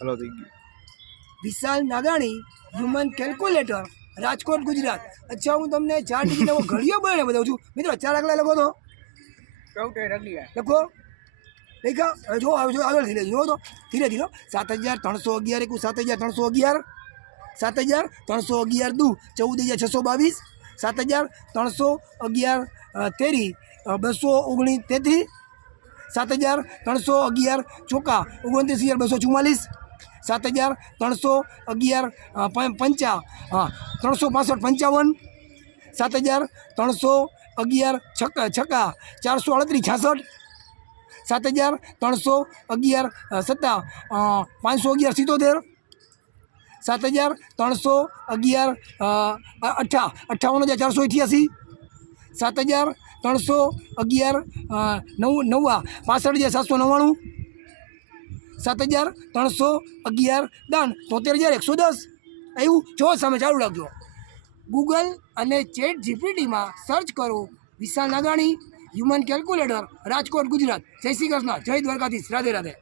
Hello થઈ ગયું. વિશાલ નાગાણી, human calculator, Rajkot Gujarat. અચ્છા, હું તમને 4 ડિજિટ એવો ઘડિયો બનાવીને બતાવું છું. મિત્રો 4 આંકડા લખો તો લખો. લખા. હવે જો આગળ ધીરે જુઓ તો ધીરે ધીરે. 7311 એકું 7311, 7311 દુ 14622, 7311 તેરી 219 7311 ચોકા 29244, 7311 પંચા 365 55, 7311 છક્કા 438 66, 7311 સત્તા 511 77, 7311 58,488, 7311 નવ્વા 65,799, 7311 દાન 73,110. એવું જો સામે ચાલુ રાખજો. ગૂગલ અને ચેટ જીપીટીમાં સર્ચ કરો વિશાલ નાગાણી, હ્યુમન કેલ્ક્યુલેટર, રાજકોટ ગુજરાત. જય શ્રી કૃષ્ણ, જય દ્વારકાધીશ, રાધે રાધે.